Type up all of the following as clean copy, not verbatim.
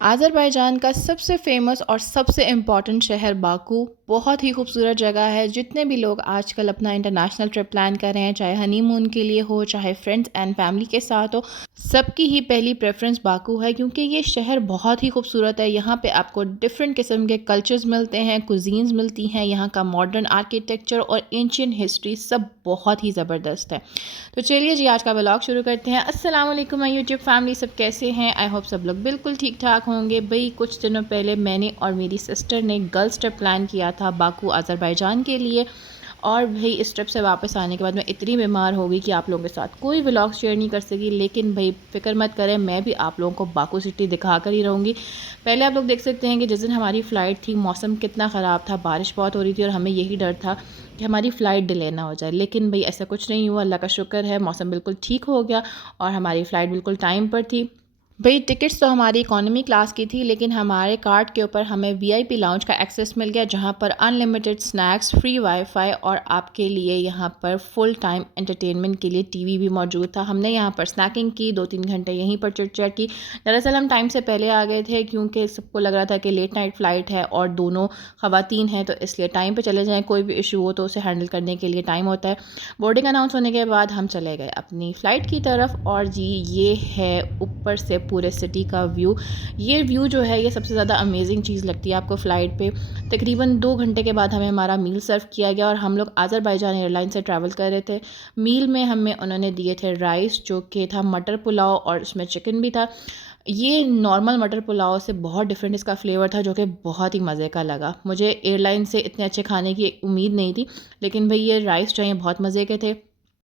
Azerbaijan का सबसे famous और सबसे इम्पॉर्टेंट शहर बाकू बहुत ही खूबसूरत जगह है। जितने भी लोग आजकल अपना इंटरनेशनल ट्रिप प्लान कर रहे हैं, चाहे हनीमून के लिए हो, चाहे फ्रेंड्स एंड फैमिली के साथ हो, सबकी ही पहली प्रेफरेंस बाकू है क्योंकि ये शहर बहुत ही खूबसूरत है। यहाँ पे आपको डिफरेंट किस्म के कल्चर्स मिलते हैं, कुजीन्स मिलती हैं, यहाँ का मॉडर्न आर्किटेक्चर और एंशियंट हिस्ट्री सब बहुत ही ज़बरदस्त है। तो चलिए जी, आज का व्लॉग शुरू करते हैं। अस्सलाम वालेकुम माय यूट्यूब फैमिली, सब कैसे हैं? आई होप सब लोग बिल्कुल ठीक ठाक होंगे। भाई कुछ दिनों पहले मैंने और मेरी सिस्टर ने गर्ल्स ट्रिप प्लान किया था बाकू अज़रबैजान के लिए। और भाई इस ट्रिप से वापस आने के बाद मैं इतनी बीमार हो गई कि आप लोगों के साथ कोई व्लॉग शेयर नहीं कर सकी। लेकिन भाई फ़िक्र मत करें, मैं भी आप लोगों को बाकू सिटी दिखा कर ही रहूँगी। पहले आप लोग देख सकते हैं कि जिस दिन हमारी फ़्लाइट थी मौसम कितना ख़राब था, बारिश बहुत हो रही थी और हमें यही डर था कि हमारी फ़्लाइट डिले ना हो जाए। लेकिन भाई ऐसा कुछ नहीं हुआ, अल्लाह का शुक्र है, मौसम बिल्कुल ठीक हो गया और हमारी फ़्लाइट बिल्कुल टाइम पर थी। भई टिकट्स तो हमारी इकॉनमी क्लास की थी, लेकिन हमारे कार्ड के ऊपर हमें वीआईपी लाउंज का एक्सेस मिल गया, जहाँ पर अनलिमिटेड स्नैक्स, फ्री वाईफाई और आपके लिए यहाँ पर फुल टाइम एंटरटेनमेंट के लिए टीवी भी मौजूद था। हमने यहाँ पर स्नैकिंग की, 2-3 घंटे यहीं पर चिट-चैट की। दरअसल हम टाइम से पहले आ गए थे क्योंकि सबको लग रहा था कि लेट नाइट फ़्लाइट है और दोनों ख़वातीन हैं, तो इसलिए टाइम पे चले जाएँ, कोई भी इशू हो तो उसे हैंडल करने के लिए टाइम होता है। बोर्डिंग अनाउंस होने के बाद हम चले गए अपनी फ़्लाइट की तरफ और जी ये है ऊपर से पूरे सिटी का व्यू। ये व्यू जो है ये सबसे ज़्यादा अमेजिंग चीज़ लगती है आपको फ़्लाइट पे। तकरीबन 2 घंटे के बाद हमें हमारा मील सर्व किया गया और हम लोग अज़रबैजान एयरलाइन से ट्रैवल कर रहे थे। मील में हमें उन्होंने दिए थे राइस, जो कि था मटर पुलाव और उसमें चिकन भी था। ये नॉर्मल मटर पुलाव से बहुत डिफरेंट इसका फ्लेवर था, जो कि बहुत ही मज़े का लगा। मुझे एयरलाइन से इतने अच्छे खाने की उम्मीद नहीं थी, लेकिन भई ये राइस जो हैं बहुत मज़े के थे।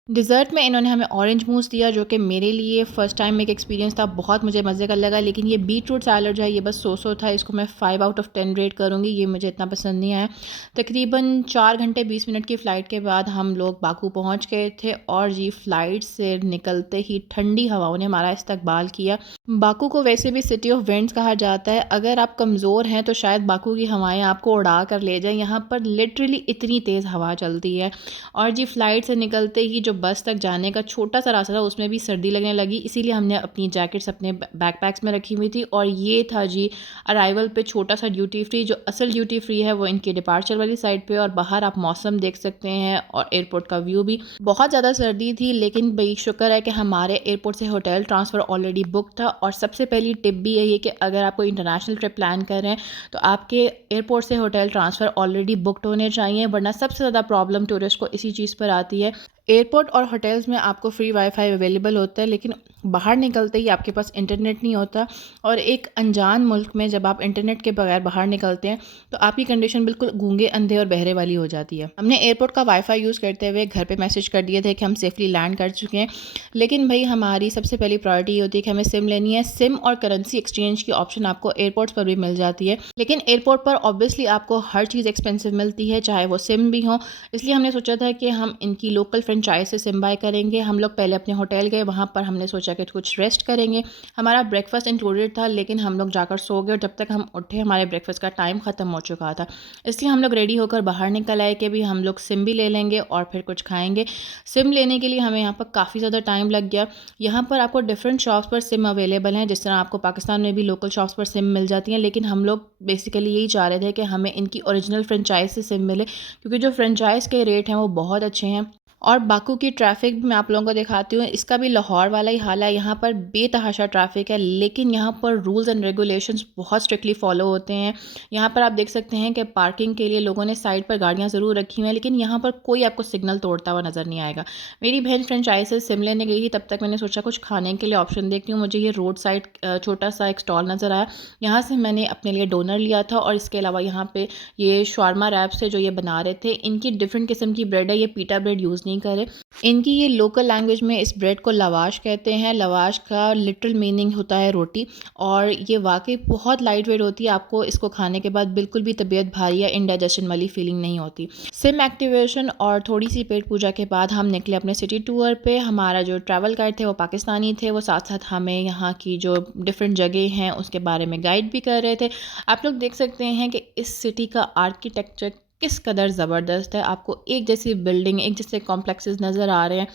डिज़र्ट में इन्होंने हमें ऑरेंज मूस दिया, जो कि मेरे लिए फ़र्स्ट टाइम एक एक्सपीरियंस था, बहुत मुझे मज़े का लगा। लेकिन ये बीटरूट सैलड जो है ये बस सो था, इसको मैं 5 आउट ऑफ़ 10 रेट करूँगी, ये मुझे इतना पसंद नहीं आया। तकरीबन 4 घंटे 20 मिनट की फ़्लाइट के बाद हम लोग बाकू पहुँच गए थे और जी फ़्लाइट से निकलते ही ठंडी हवाओं ने हमारा इस्तकबाल किया। बाकू को वैसे भी सिटी ऑफ विंड्स कहा जाता है। अगर आप कमज़ोर हैं तो शायद बाकू की हवाएँ आपको उड़ा कर ले जाएँ, यहाँ पर लिटरली इतनी तेज़ हवा चलती है। और जी फ़्लाइट से निकलते ही जो बस तक जाने का छोटा-सा रास्ता था, उसमें भी सर्दी लगने लगी, इसीलिए हमने अपनी जैकेट्स अपने बैकपैक्स में रखी हुई थी। और ये था जी अराइवल पे छोटा-सा ड्यूटी फ्री। जो असल ड्यूटी फ्री है वो इनके डिपार्चर वाली साइड पे, और बाहर आप मौसम देख सकते हैं और एयरपोर्ट का व्यू भी। बहुत ज़्यादा सर्दी थी, लेकिन भई शुक्र है कि हमारे एयरपोर्ट से होटल ट्रांसफ़र ऑलरेडी बुक था। और सबसे पहली टिप भी यही है कि अगर आप कोई इंटरनेशनल ट्रिप प्लान कर रहे हैं, तो आपके एयरपोर्ट से होटल ट्रांसफ़र ऑलरेडी बुक्ड होने चाहिए, वरना सबसे ज़्यादा प्रॉब्लम टूरिस्ट को इसी चीज़ पर आती है। एयरपोर्ट और होटल्स में आपको फ्री वाईफाई अवेलेबल होता है, लेकिन बाहर निकलते ही आपके पास इंटरनेट नहीं होता। और एक अनजान मुल्क में जब आप इंटरनेट के बगैर बाहर निकलते हैं, तो आपकी कंडीशन बिल्कुल गूंगे, अंधे और बहरे वाली हो जाती है। हमने एयरपोर्ट का वाईफाई यूज़ करते हुए घर पे मैसेज कर दिए थे कि हम सेफली लैंड कर चुके हैं। लेकिन भाई हमारी सबसे पहली प्रायोरिटी ये होती है कि हमें सिम लेनी है। सिम और करेंसी एक्सचेंज की ऑप्शन आपको एयरपोर्ट्स पर भी मिल जाती है, लेकिन एयरपोर्ट पर ऑब्वियसली आपको हर चीज़ एक्सपेंसिव मिलती है, चाहे वो सिम भी हो। इसलिए हमने सोचा था कि हम इनकी लोकल फ्रेंचाइज से सिम बाय करेंगे। हम लोग पहले अपने होटल गए, वहाँ पर हमने सोचा कि कुछ रेस्ट करेंगे। हमारा ब्रेकफास्ट इंक्लूडेड था, लेकिन हम लोग जाकर सो गए और जब तक हम उठे हमारे ब्रेकफास्ट का टाइम ख़त्म हो चुका था। इसलिए हम लोग रेडी होकर बाहर निकल आए कि भी हम लोग सिम भी ले लेंगे और फिर कुछ खाएँगे। सिम लेने के लिए हमें यहाँ पर काफ़ी ज़्यादा टाइम लग गया। यहाँ पर आपको डिफरेंट शॉप्स पर सिम अवेलेबल हैं, जिस तरह आपको पाकिस्तान में भी लोकल शॉप्स पर सिम मिल जाती हैं, लेकिन हम लोग बेसिकली यही चाह रहे थे कि हमें इनकी ओरिजिनल फ्रेंचाइज से सिम मिले, क्योंकि जो फ्रेंचाइज़ के रेट हैं वो बहुत अच्छे हैं। और बाकू की ट्रैफ़िक भी मैं आप लोगों को दिखाती हूँ, इसका भी लाहौर वाला ही हाल है। यहाँ पर बेतहाशा ट्रैफ़िक है, लेकिन यहाँ पर रूल्स एंड रेगुलेशंस बहुत स्ट्रिक्टली फ़ॉलो होते हैं। यहाँ पर आप देख सकते हैं कि पार्किंग के लिए लोगों ने साइड पर गाड़ियाँ ज़रूर रखी हुई हैं, लेकिन यहाँ पर कोई आपको सिग्नल तोड़ता हुआ नज़र नहीं आएगा। मेरी बहन फ्रेंचाइज़ से सिम लेने गई थी, तब तक मैंने सोचा कुछ खाने के लिए ऑप्शन देखती हूँ। मुझे ये रोड साइड छोटा-सा एक स्टॉल नज़र आया, यहाँ से मैंने अपने लिए डोनर लिया था। और इसके अलावा यहाँ पे ये शवारमा रैप्स है जो ये बना रहे थे। इनकी डिफरेंट किस्म की ब्रेड है, ये पीटा ब्रेड यूज़ नहीं कर रहे। इनकी ये लोकल लैंग्वेज में इस ब्रेड को लवाश कहते हैं। लवाश का लिटरल मीनिंग होता है रोटी, और ये वाकई बहुत लाइट वेट होती है। आपको इसको खाने के बाद बिल्कुल भी तबीयत भारी या इंडाइजेशन वाली फीलिंग नहीं होती। सिम एक्टिवेशन और थोड़ी सी पेट पूजा के बाद हम निकले अपने सिटी टूर पे। हमारा जो ट्रैवल गाइड थे वो पाकिस्तानी थे, वो साथ साथ हमें यहाँ की जो डिफरेंट जगह हैं उसके बारे में गाइड भी कर रहे थे। आप लोग देख सकते हैं कि इस सिटी का आर्किटेक्चर किस कदर ज़बरदस्त है। आपको एक जैसी बिल्डिंग, एक जैसे कॉम्प्लेक्सेस नज़र आ रहे हैं,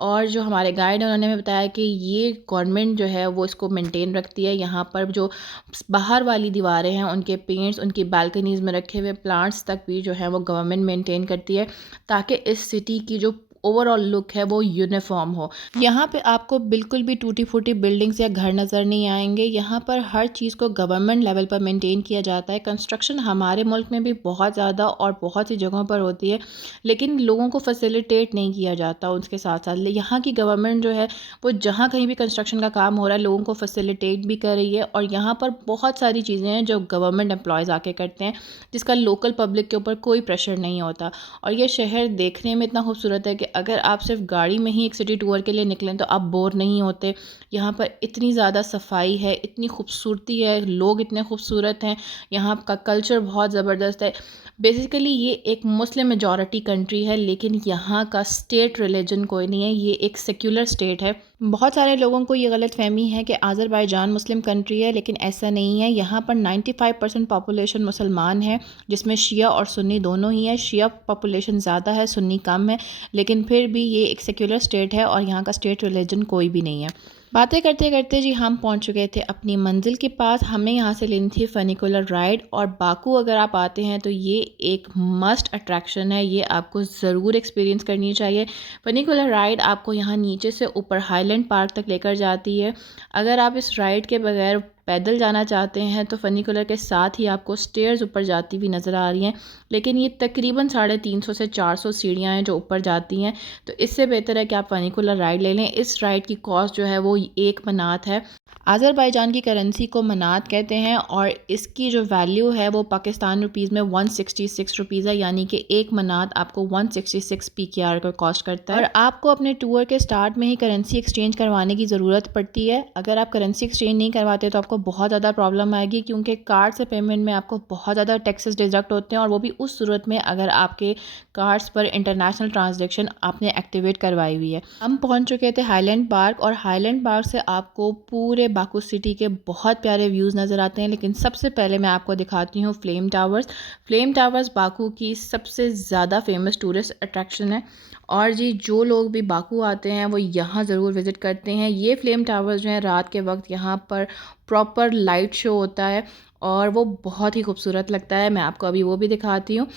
और जो हमारे गाइड हैं उन्होंने हमें बताया कि ये गवर्नमेंट जो है वो इसको मेंटेन रखती है। यहाँ पर जो बाहर वाली दीवारें हैं उनके पेंट्स, उनकी बालकनीज़ में रखे हुए प्लांट्स तक भी जो है वो गवर्नमेंट मेंटेन करती है, ताकि इस सिटी की जो ओवरऑल लुक है वो यूनिफॉर्म हो। यहाँ पे आपको बिल्कुल भी टूटी फूटी बिल्डिंग्स या घर नज़र नहीं आएंगे। यहाँ पर हर चीज़ को गवर्नमेंट लेवल पर मेंटेन किया जाता है। कंस्ट्रक्शन हमारे मुल्क में भी बहुत ज़्यादा और बहुत सी जगहों पर होती है, लेकिन लोगों को फैसिलिटेट नहीं किया जाता। उसके साथ साथ यहाँ की गवर्नमेंट जो है वो जहाँ कहीं भी कंस्ट्रक्शन का काम हो रहा है लोगों को फैसिलिटेट भी कर रही है, और यहाँ पर बहुत सारी चीज़ें हैं जो गवर्नमेंट एम्प्लॉयज़ आके करते हैं, जिसका लोकल पब्लिक के ऊपर कोई प्रेशर नहीं होता। और ये शहर देखने में इतना खूबसूरत है कि अगर आप सिर्फ गाड़ी में ही एक सिटी टूर के लिए निकलें तो आप बोर नहीं होते। यहाँ पर इतनी ज़्यादा सफाई है, इतनी खूबसूरती है, लोग इतने खूबसूरत हैं, यहाँ का कल्चर बहुत ज़बरदस्त है। बेसिकली ये एक मुस्लिम मेजॉरिटी कंट्री है, लेकिन यहाँ का स्टेट रिलीजन कोई नहीं है, ये एक सेक्युलर स्टेट है। बहुत सारे लोगों को ये गलत फहमी है कि आज़रबाईजान मुस्लिम कंट्री है, लेकिन ऐसा नहीं है। यहाँ पर 95% पॉपुलेशन मुसलमान है, जिसमें शिया और सुन्नी दोनों ही है। शिया पॉपुलेशन ज़्यादा है, सुन्नी कम है, लेकिन फिर भी ये एक सेक्युलर स्टेट है और यहाँ का स्टेट रिलीजन कोई भी नहीं है। बातें करते करते जी हम पहुंच चुके थे अपनी मंजिल के पास। हमने यहाँ से लेनी थी फनिकुलर राइड, और बाकू अगर आप आते हैं तो ये एक मस्ट अट्रैक्शन है, ये आपको ज़रूर एक्सपीरियंस करनी चाहिए। फनिकुलर राइड आपको यहाँ नीचे से ऊपर हाईलैंड पार्क तक लेकर जाती है। अगर आप इस राइड के बगैर पैदल जाना चाहते हैं तो फनिकुलर के साथ ही आपको स्टेयर्स ऊपर जाती हुई नज़र आ रही हैं, लेकिन ये तकरीबन 350 से 400 सीढ़ियाँ हैं जो ऊपर जाती हैं, तो इससे बेहतर है कि आप फनिकुलर राइड ले लें। इस राइड की कॉस्ट जो है वो 1 मनात है। आज़रबाईजान की करेंसी को मनात कहते हैं, और इसकी जो वैल्यू है वो पाकिस्तान रुपीज़ में 166 रुपीज़ है, यानी कि 1 मनात आपको 166 PKR का कॉस्ट करता है। और आपको अपने टूर के स्टार्ट में ही करेंसी एक्सचेंज करवाने की ज़रूरत पड़ती है। अगर आप करेंसी एक्सचेंज नहीं करवाते तो आपको बहुत ज़्यादा प्रॉब्लम आएगी, क्योंकि कार्ड से पेमेंट में आपको बहुत ज़्यादा टैक्सेस डिडक्ट होते हैं, और वो भी उस सूरत में अगर आपके कार्ड्स पर इंटरनेशनल ट्रांजैक्शन आपने एक्टिवेट करवाई हुई है। हम पहुंच चुके थे हाईलैंड पार्क, और हाईलैंड पार्क से आपको पूरे बाकू सिटी के बहुत प्यारे व्यूज़ नज़र आते हैं, लेकिन सबसे पहले मैं आपको दिखाती हूँ flame towers. Flame towers Baku की सबसे ज़्यादा फेमस टूरिस्ट अट्रैक्शन है, और जी जो लोग भी बाकू आते हैं वो यहाँ ज़रूर विज़िट करते हैं। ये फ्लेम टावर्स जो हैं रात के वक्त यहाँ पर प्रॉपर लाइट शो होता है, और वो बहुत ही खूबसूरत लगता है। मैं आपको अभी वो भी दिखाती हूँ।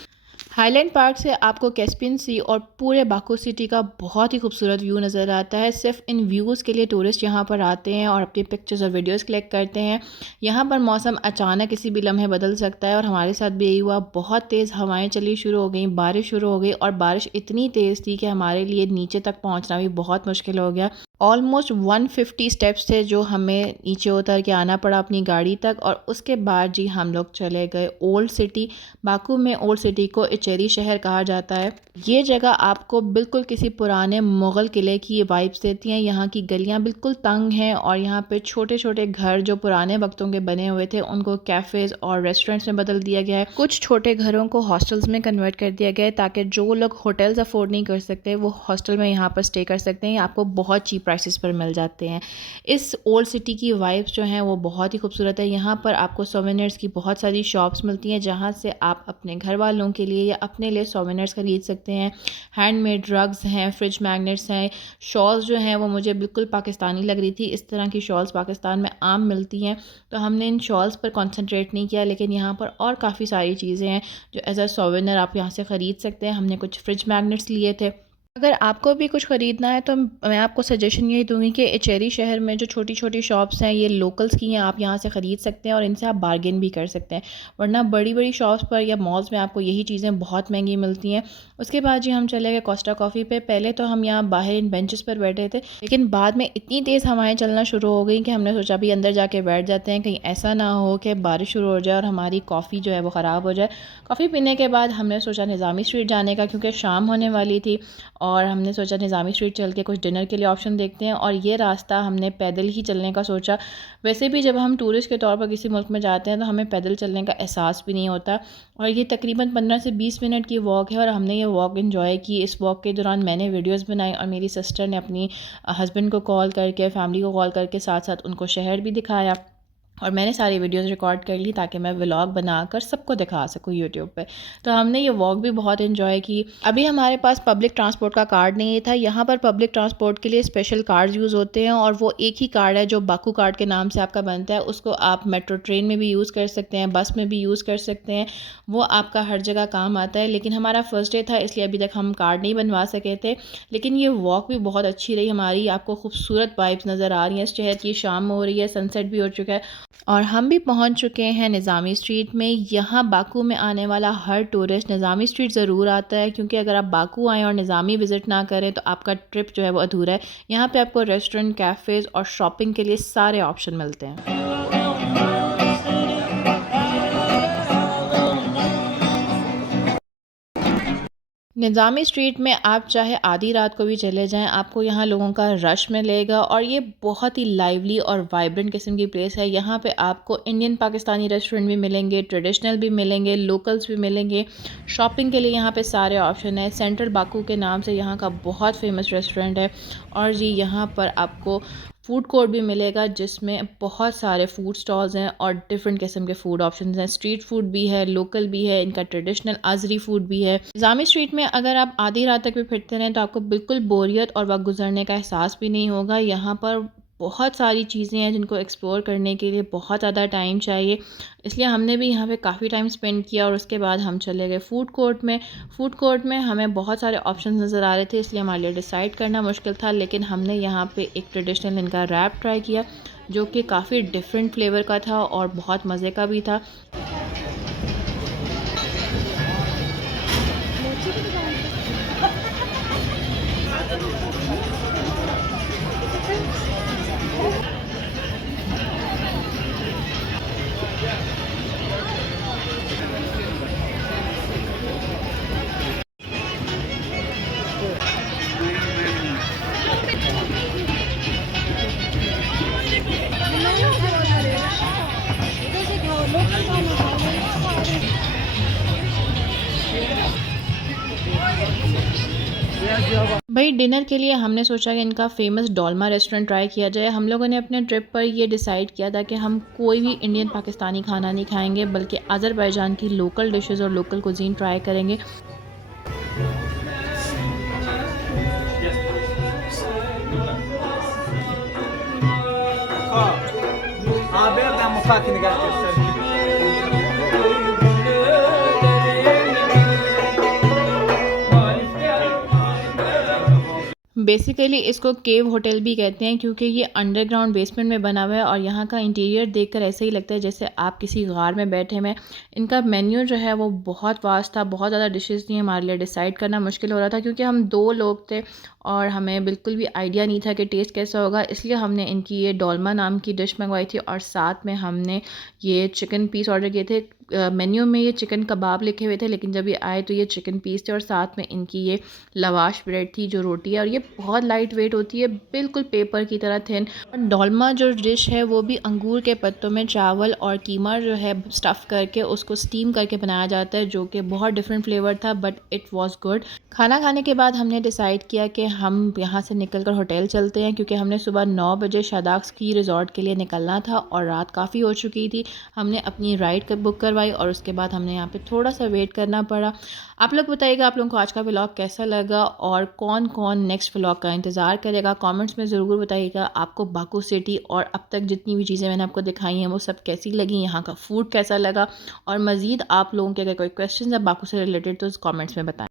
हाईलैंड पार्क से आपको कैस्पियन सी और पूरे बाकू सिटी का बहुत ही खूबसूरत व्यू नज़र आता है। सिर्फ इन व्यूज़ के लिए टूरिस्ट यहाँ पर आते हैं और अपनी पिक्चर्स और वीडियोस क्लिक करते हैं। यहाँ पर मौसम अचानक किसी भी लम्हे बदल सकता है, और हमारे साथ भी यही हुआ। बहुत तेज़ हवाएं चली शुरू हो गई, बारिश शुरू हो गई, और बारिश इतनी तेज़ थी कि हमारे लिए नीचे तक पहुँचना भी बहुत मुश्किल हो गया। ऑलमोस्ट 150 स्टेप्स थे जो हमें नीचे उतर के आना पड़ा अपनी गाड़ी तक, और उसके बाद जी हम लोग चले गए ओल्ड सिटी। बाकू में ओल्ड सिटी को इचेरी शहर कहा जाता है। ये जगह आपको बिल्कुल किसी पुराने मुग़ल किले की वाइब्स देती हैं। यहाँ की गलियाँ बिल्कुल तंग हैं, और यहाँ पे छोटे छोटे घर जो पुराने वक्तों के बने हुए थे उनको कैफ़ेज़ और रेस्टोरेंट्स में बदल दिया गया है। कुछ छोटे घरों को हॉस्टल्स में कन्वर्ट कर दिया गया है, ताकि जो लोग होटल्स अफोर्ड नहीं कर सकते वो हॉस्टल में यहाँ पर स्टे कर सकते हैं। आपको बहुत चीप प्राइसेस पर मिल जाते हैं। इस ओल्ड सिटी की वाइब्स जो हैं वो बहुत ही खूबसूरत है। यहाँ पर आपको सोवेनिर्स की बहुत सारी शॉप्स मिलती हैं, जहाँ से आप अपने घर वालों के लिए या अपने लिए सोवेनिर्स खरीद सकते हैं। हैंडमेड रग्स हैं, फ्रिज मैग्नेट्स हैं, शॉल्स जो हैं वो मुझे बिल्कुल पाकिस्तानी लग रही थी। इस तरह की शॉल्स पाकिस्तान में आम मिलती हैं, तो हमने इन शॉल्स पर कॉन्सेंट्रेट नहीं किया, लेकिन यहाँ पर और काफ़ी सारी चीज़ें हैं जो एज अ सोवेनिर आप यहाँ से ख़रीद सकते हैं। हमने कुछ फ्रिज मैग्नेट्स लिए थे। अगर आपको भी कुछ ख़रीदना है तो मैं आपको सजेशन यही दूँगी कि इचेरी शहर में जो छोटी छोटी शॉप्स हैं ये लोकल्स की हैं, आप यहाँ से ख़रीद सकते हैं और इनसे आप बार्गेन भी कर सकते हैं। वरना बड़ी बड़ी शॉप्स पर या मॉल्स में आपको यही चीज़ें बहुत महंगी मिलती हैं। उसके बाद जी हम चले गए कोस्टा कॉफ़ी पे। पहले तो हम यहाँ बाहर इन बेंचेस पर बैठे थे, लेकिन बाद में इतनी तेज़ हवाएं चलना शुरू हो गई कि हमने सोचा भी अंदर जाके बैठ जाते हैं, कहीं ऐसा ना हो कि बारिश शुरू हो जाए और हमारी कॉफ़ी जो है वो ख़राब हो जाए। कॉफ़ी पीने के बाद हमने सोचा निज़ामी स्ट्रीट जाने का, क्योंकि शाम होने वाली थी, और हमने सोचा निज़ामी स्ट्रीट चल के कुछ डिनर के लिए ऑप्शन देखते हैं। और ये रास्ता हमने पैदल ही चलने का सोचा। वैसे भी जब हम टूरिस्ट के तौर पर किसी मुल्क में जाते हैं तो हमें पैदल चलने का एहसास भी नहीं होता, और ये तकरीबन 15 से 20 मिनट की वॉक है, और हमने ये वॉक एंजॉय की। इस वॉक के दौरान मैंने वीडियोस बनाई, और मेरी सिस्टर ने अपनी हस्बैंड को कॉल करके, फैमिली को कॉल करके साथ साथ उनको शहर भी दिखाया। और मैंने सारी वीडियोस रिकॉर्ड कर ली ताकि मैं व्लॉग बनाकर सबको दिखा सकूँ यूट्यूब पे। तो हमने ये वॉक भी बहुत एंजॉय की। अभी हमारे पास पब्लिक ट्रांसपोर्ट का कार्ड नहीं था। यहाँ पर पब्लिक ट्रांसपोर्ट के लिए स्पेशल कार्ड्स यूज़ होते हैं और वो एक ही कार्ड है जो बाकू कार्ड के नाम से आपका बनता है। उसको आप मेट्रो ट्रेन में भी यूज़ कर सकते हैं, बस में भी यूज़ कर सकते हैं। वो आपका हर जगह काम आता है। लेकिन हमारा फर्स्ट डे था, इसलिए अभी तक हम कार्ड नहीं बनवा सके थे। लेकिन ये वॉक भी बहुत अच्छी रही हमारी। आपको खूबसूरत वाइब्स नज़र आ रही हैं। इस शहर की शाम हो रही है, सनसेट भी हो चुका है और हम भी पहुंच चुके हैं निज़ामी स्ट्रीट में। यहाँ बाकू में आने वाला हर टूरिस्ट निज़ामी स्ट्रीट ज़रूर आता है, क्योंकि अगर आप बाकू आएँ और निज़ामी विज़िट ना करें तो आपका ट्रिप जो है वो अधूरा है। यहाँ पे आपको रेस्टोरेंट, कैफ़ेज़ और शॉपिंग के लिए सारे ऑप्शन मिलते हैं। निज़ामी स्ट्रीट में आप चाहे आधी रात को भी चले जाएं, आपको यहाँ लोगों का रश मिलेगा और ये बहुत ही लाइवली और वाइब्रेंट किस्म की प्लेस है। यहाँ पे आपको इंडियन पाकिस्तानी रेस्टोरेंट भी मिलेंगे, ट्रेडिशनल भी मिलेंगे, लोकल्स भी मिलेंगे। शॉपिंग के लिए यहाँ पे सारे ऑप्शन है। सेंट्रल बाकू के नाम से यहाँ का बहुत फेमस रेस्टोरेंट है और जी यहाँ पर आपको फूड कोर्ट भी मिलेगा, जिसमें बहुत सारे फूड स्टॉल्स हैं और डिफरेंट किस्म के फूड ऑप्शंस हैं। स्ट्रीट फूड भी है, लोकल भी है, इनका ट्रेडिशनल आज़री फूड भी है। निज़ामी स्ट्रीट में अगर आप आधी रात तक भी फिरते रहें तो आपको बिल्कुल बोरियत और वक्त गुजरने का एहसास भी नहीं होगा। यहाँ पर बहुत सारी चीज़ें हैं जिनको एक्सप्लोर करने के लिए बहुत ज़्यादा टाइम चाहिए, इसलिए हमने भी यहाँ पे काफ़ी टाइम स्पेंड किया और उसके बाद हम चले गए फूड कोर्ट में। फूड कोर्ट में हमें बहुत सारे ऑप्शंस नज़र आ रहे थे, इसलिए हमारे लिए डिसाइड करना मुश्किल था। लेकिन हमने यहाँ पे एक ट्रेडिशनल इनका रैप ट्राई किया, जो कि काफ़ी डिफरेंट फ्लेवर का था और बहुत मज़े का भी था। भाई डिनर के लिए हमने सोचा कि इनका फेमस डोलमा रेस्टोरेंट ट्राई किया जाए। हम लोगों ने अपने ट्रिप पर ये डिसाइड किया था कि हम कोई भी इंडियन पाकिस्तानी खाना नहीं खाएंगे, बल्कि अज़रबैजान की लोकल डिशेस और लोकल कुजीन ट्राई करेंगे। बेसिकली इसको केव होटल भी कहते हैं, क्योंकि ये अंडरग्राउंड बेसमेंट में बना हुआ है और यहाँ का इंटीरियर देखकर ऐसे ही लगता है जैसे आप किसी गार में बैठे हैं। इनका मेन्यू जो है वो बहुत वास्ट था, बहुत ज़्यादा डिशेस थी। हमारे लिए डिसाइड करना मुश्किल हो रहा था, क्योंकि हम 2 लोग थे और हमें बिल्कुल भी आइडिया नहीं था कि टेस्ट कैसा होगा। इसलिए हमने इनकी ये डोलमा नाम की डिश मंगवाई थी और साथ में हमने ये चिकन पीस ऑर्डर किए थे। मेन्यू में ये चिकन कबाब लिखे हुए थे, लेकिन जब ये आए तो ये चिकन पीस थे और साथ में इनकी ये लवाश ब्रेड थी जो रोटी है, और ये बहुत लाइट वेट होती है, बिल्कुल पेपर की तरह थिन। और डोलमा जो डिश है वो भी अंगूर के पत्तों में चावल और कीमा जो है स्टफ़ करके उसको स्टीम करके बनाया जाता है, जो कि बहुत डिफरेंट फ्लेवर था, बट इट वाज गुड। खाना खाने के बाद हमने डिसाइड किया कि हम यहाँ से निकलकर होटल चलते हैं, क्योंकि हमने सुबह 9 बजे शादाब स्की रिज़ॉर्ट के लिए निकलना था और रात काफ़ी हो चुकी थी। हमने अपनी राइड बुक करवाई और उसके बाद हमने यहाँ पे थोड़ा सा वेट करना पड़ा। आप लोग बताइएगा आप लोगों को आज का व्लॉग कैसा लगा और कौन कौन नेक्स्ट व्लॉग का इंतज़ार करेगा। कमेंट्स में ज़रूर बताइएगा आपको बाकू सिटी और अब तक जितनी भी चीज़ें मैंने आपको दिखाई हैं वो सब कैसी लगी, यहाँ का फ़ूड कैसा लगा, और मज़ीद आप लोगों के अगर कोई क्वेश्चन है बाकू से रिलेटेड तो कमेंट्स में बताएं।